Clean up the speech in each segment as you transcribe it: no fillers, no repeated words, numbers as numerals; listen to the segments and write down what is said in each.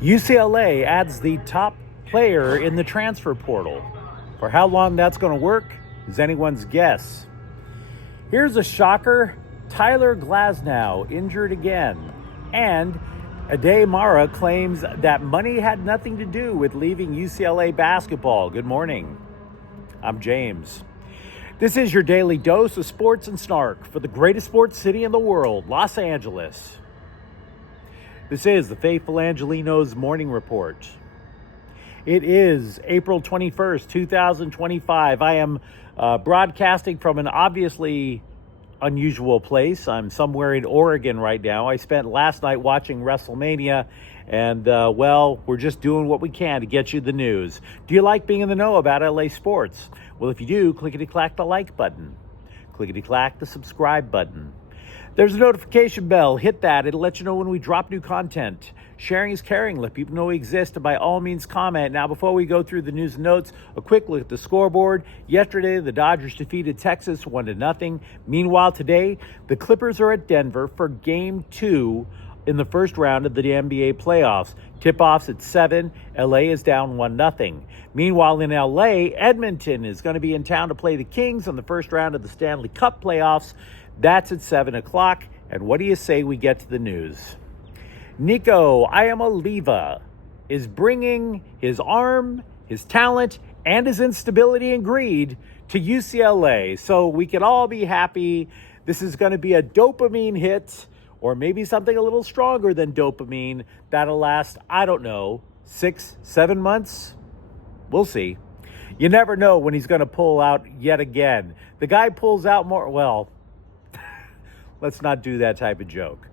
UCLA adds the top player in the transfer portal. For how long that's going to work is anyone's guess. Here's a shocker. Tyler Glasgow injured again. And Ade Mara claims that money had nothing to do with leaving UCLA basketball. Good morning. I'm James. This is your daily dose of sports and snark for the greatest sports city in the world, Los Angeles. This is the Faithful Angelenos Morning Report. It is April 21st, 2025. I am broadcasting from an obviously unusual place. I'm somewhere in Oregon right now. I spent last night watching WrestleMania, and we're just doing what we can to get you the news. Do you like being in the know about LA sports? Well, if you do, clickety-clack the like button. Clickety-clack the subscribe button. There's a notification bell. Hit that. It'll let you know when we drop new content. Sharing is caring. Let people know we exist, and by all means comment. Now, before we go through the news and notes, a quick look at the scoreboard. Yesterday, the Dodgers defeated Texas 1-0. Meanwhile, today, the Clippers are at Denver for Game 2 in the first round of the NBA playoffs. Tip-offs at 7. LA is down 1-0. Meanwhile, in LA, Edmonton is going to be in town to play the Kings in the first round of the Stanley Cup playoffs. That's at 7 o'clock. And what do you say we get to the news? Nico Iamaleava is bringing his arm, his talent, and his instability and greed to UCLA. So we can all be happy. This is going to be a dopamine hit, or maybe something a little stronger than dopamine that'll last, 6-7 months. We'll see. You never know when he's going to pull out yet again. The guy pulls out more, let's not do that type of joke.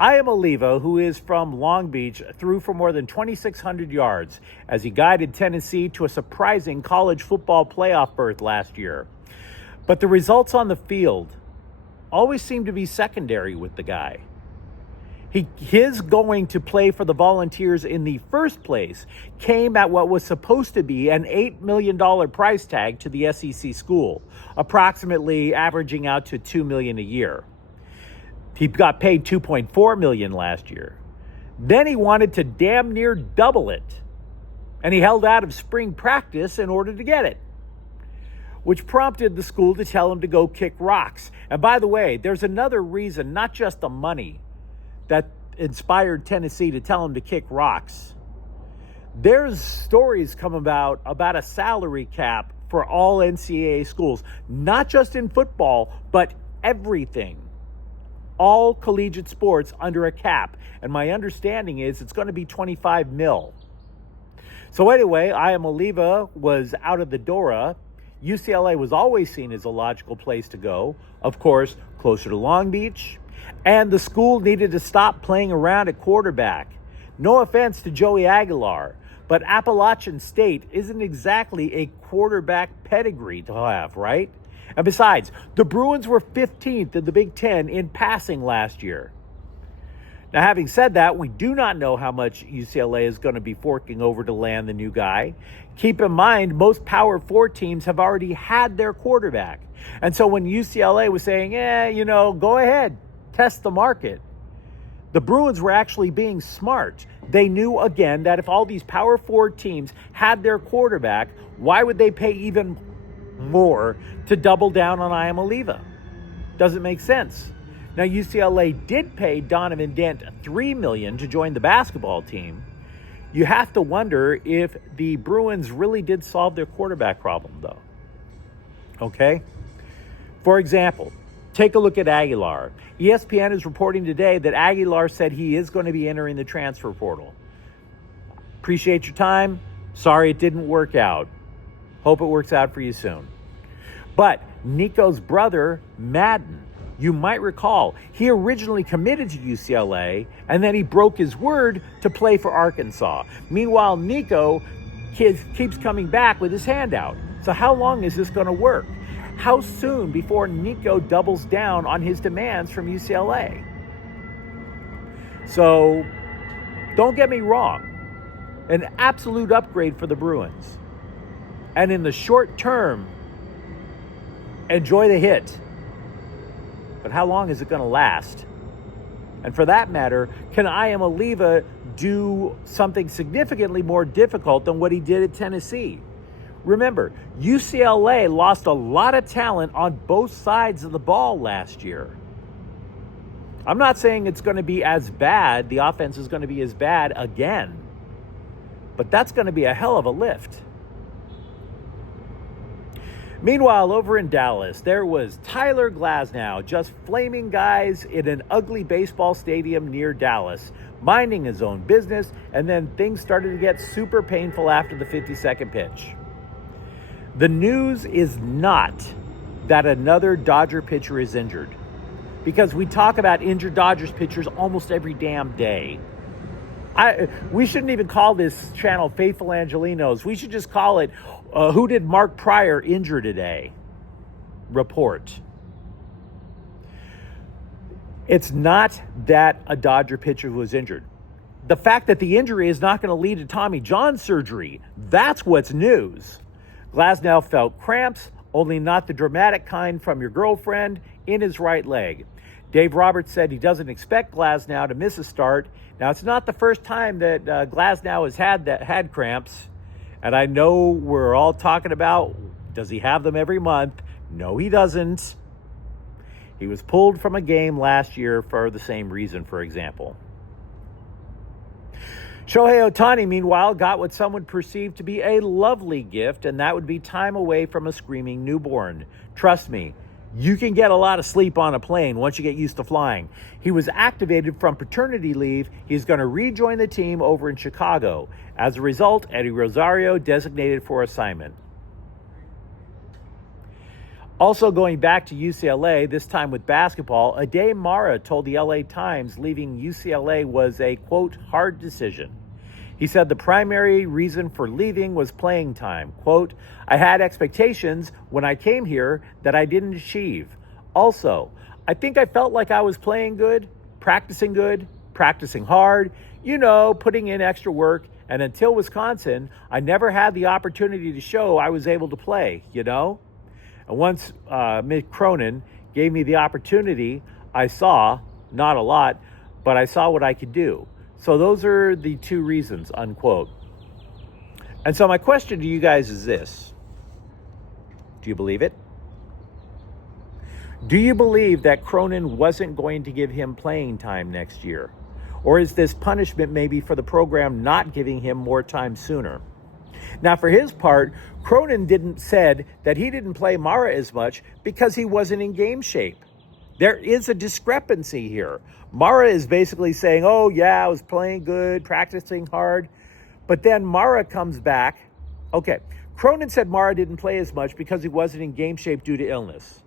Iamaleava, who is from Long Beach, threw for more than 2,600 yards as he guided Tennessee to a surprising college football playoff berth last year. But the results on the field always seem to be secondary with the guy. His going to play for the Volunteers in the first place came at what was supposed to be an $8 million price tag to the SEC school, approximately averaging out to $2 million a year. He got paid $2.4 million last year. Then he wanted to damn near double it, and he held out of spring practice in order to get it, which prompted the school to tell him to go kick rocks. And by the way, there's another reason, not just the money, that inspired Tennessee to tell him to kick rocks. There's stories come about a salary cap for all NCAA schools, not just in football, but everything. All collegiate sports under a cap. And my understanding is it's going to be $25 million. So anyway, Iamaleava was out of the door. UCLA was always seen as a logical place to go. Of course, closer to Long Beach. And the school needed to stop playing around at quarterback. No offense to Joey Aguilar, but Appalachian State isn't exactly a quarterback pedigree to have, right? And besides, the Bruins were 15th in the Big Ten in passing last year. Now, having said that, we do not know how much UCLA is going to be forking over to land the new guy. Keep in mind, most Power 4 teams have already had their quarterback. And so when UCLA was saying, go ahead, test the market, the Bruins were actually being smart. They knew, again, that if all these Power 4 teams had their quarterback, why would they pay even more to double down on Iamaleava? Doesn't make sense. Now, UCLA did pay Donovan Dent $3 million to join the basketball team. You have to wonder if the Bruins really did solve their quarterback problem, though. Okay? For example, take a look at Aguilar. ESPN is reporting today that Aguilar said he is going to be entering the transfer portal. Appreciate your time. Sorry it didn't work out. Hope it works out for you soon. But Nico's brother, Madden, you might recall, he originally committed to UCLA, and then he broke his word to play for Arkansas. Meanwhile, Nico keeps coming back with his hand out. So how long is this going to work? How soon before Nico doubles down on his demands from UCLA? So don't get me wrong, an absolute upgrade for the Bruins. And in the short term, enjoy the hit. But how long is it going to last? And for that matter, can Iamaleava do something significantly more difficult than what he did at Tennessee. Remember, UCLA lost a lot of talent on both sides of the ball last year. I'm not saying it's going to be as bad, the offense is going to be as bad again, but that's going to be a hell of a lift. Meanwhile, over in Dallas, there was Tyler Glasgow just flaming guys in an ugly baseball stadium near Dallas, minding his own business, and then things started to get super painful after the 52nd pitch. The news is not that another Dodger pitcher is injured, because we talk about injured Dodgers pitchers almost every damn day. We shouldn't even call this channel Faithful Angelenos. We should just call it Who Did Mark Pryor Injure Today? Report. It's not that a Dodger pitcher was injured. The fact that the injury is not going to lead to Tommy John surgery, that's what's news. Glasgow felt cramps, only not the dramatic kind from your girlfriend, in his right leg. Dave Roberts said he doesn't expect Glasgow to miss a start. Now, it's not the first time that Glasgow has had cramps. And I know we're all talking about, does he have them every month? No, he doesn't. He was pulled from a game last year for the same reason, for example. Shohei Ohtani, meanwhile, got what some would perceive to be a lovely gift, and that would be time away from a screaming newborn. Trust me, you can get a lot of sleep on a plane once you get used to flying. He was activated from paternity leave. He's going to rejoin the team over in Chicago. As a result, Eddie Rosario designated for assignment. Also going back to UCLA, this time with basketball, Ade Mara told the LA Times leaving UCLA was a, quote, hard decision. He said the primary reason for leaving was playing time. Quote, I had expectations when I came here that I didn't achieve. Also, I think I felt like I was playing good, practicing hard, putting in extra work. And until Wisconsin, I never had the opportunity to show I was able to play, And once Mick Cronin gave me the opportunity, I saw, not a lot, but I saw what I could do. So those are the two reasons, unquote. And so my question to you guys is this. Do you believe it? Do you believe that Cronin wasn't going to give him playing time next year? Or is this punishment maybe for the program not giving him more time sooner? Now, for his part, Cronin said that he didn't play Mara as much because he wasn't in game shape. There is a discrepancy here. Mara is basically saying, oh, yeah, I was playing good, practicing hard. But then Mara comes back. Okay, Cronin said Mara didn't play as much because he wasn't in game shape due to illness.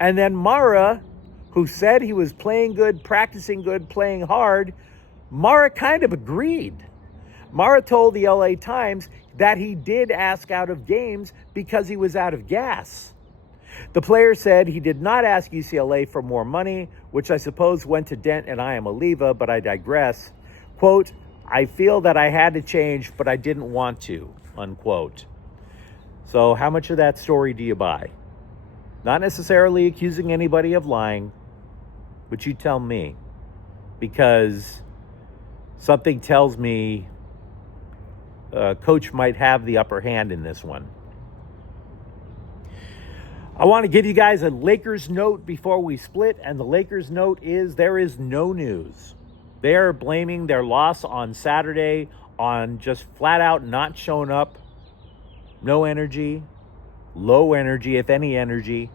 And then Mara, who said he was playing good, practicing good, playing hard, Mara kind of agreed. Mara told the LA Times that he did ask out of games because he was out of gas. The player said he did not ask UCLA for more money, which I suppose went to Dent and Iamaleava, but I digress. Quote, I feel that I had to change, but I didn't want to, unquote. So how much of that story do you buy? Not necessarily accusing anybody of lying, but you tell me. Because something tells me Coach might have the upper hand in this one. I want to give you guys a Lakers note before we split, and the Lakers note is there is no news. They are blaming their loss on Saturday on just flat out not showing up, no energy, low energy, if any energy,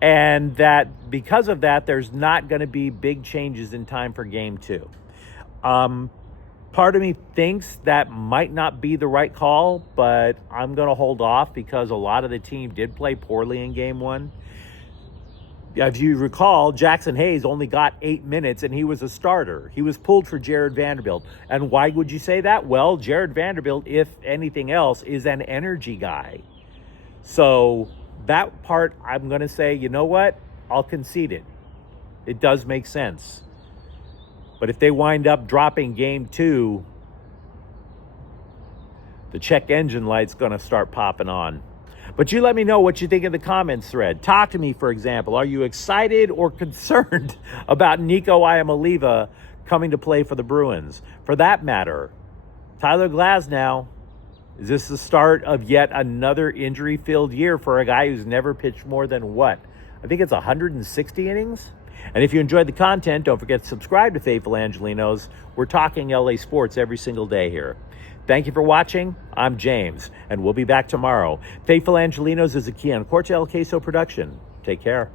and that because of that, there's not going to be big changes in time for Game 2. Part of me thinks that might not be the right call, but I'm going to hold off because a lot of the team did play poorly in Game 1. If you recall, Jackson Hayes only got 8 minutes and he was a starter. He was pulled for Jared Vanderbilt. And why would you say that? Well, Jared Vanderbilt, if anything else, is an energy guy. So that part, I'm going to say, you know what? I'll concede it. It does make sense. But if they wind up dropping Game 2, the check engine light's going to start popping on. But you let me know what you think in the comments thread. Talk to me, for example. Are you excited or concerned about Nico Iamaleava coming to play for the Bruins. For that matter, Tyler Glasnow, is this the start of yet another injury-filled year for a guy who's never pitched more than what? I think it's 160 innings? And if you enjoyed the content, don't forget to subscribe to Faithful Angelenos. We're talking LA sports every single day here. Thank you for watching. I'm James, and we'll be back tomorrow. Faithful Angelenos is a Kian Corte El Queso production. Take care.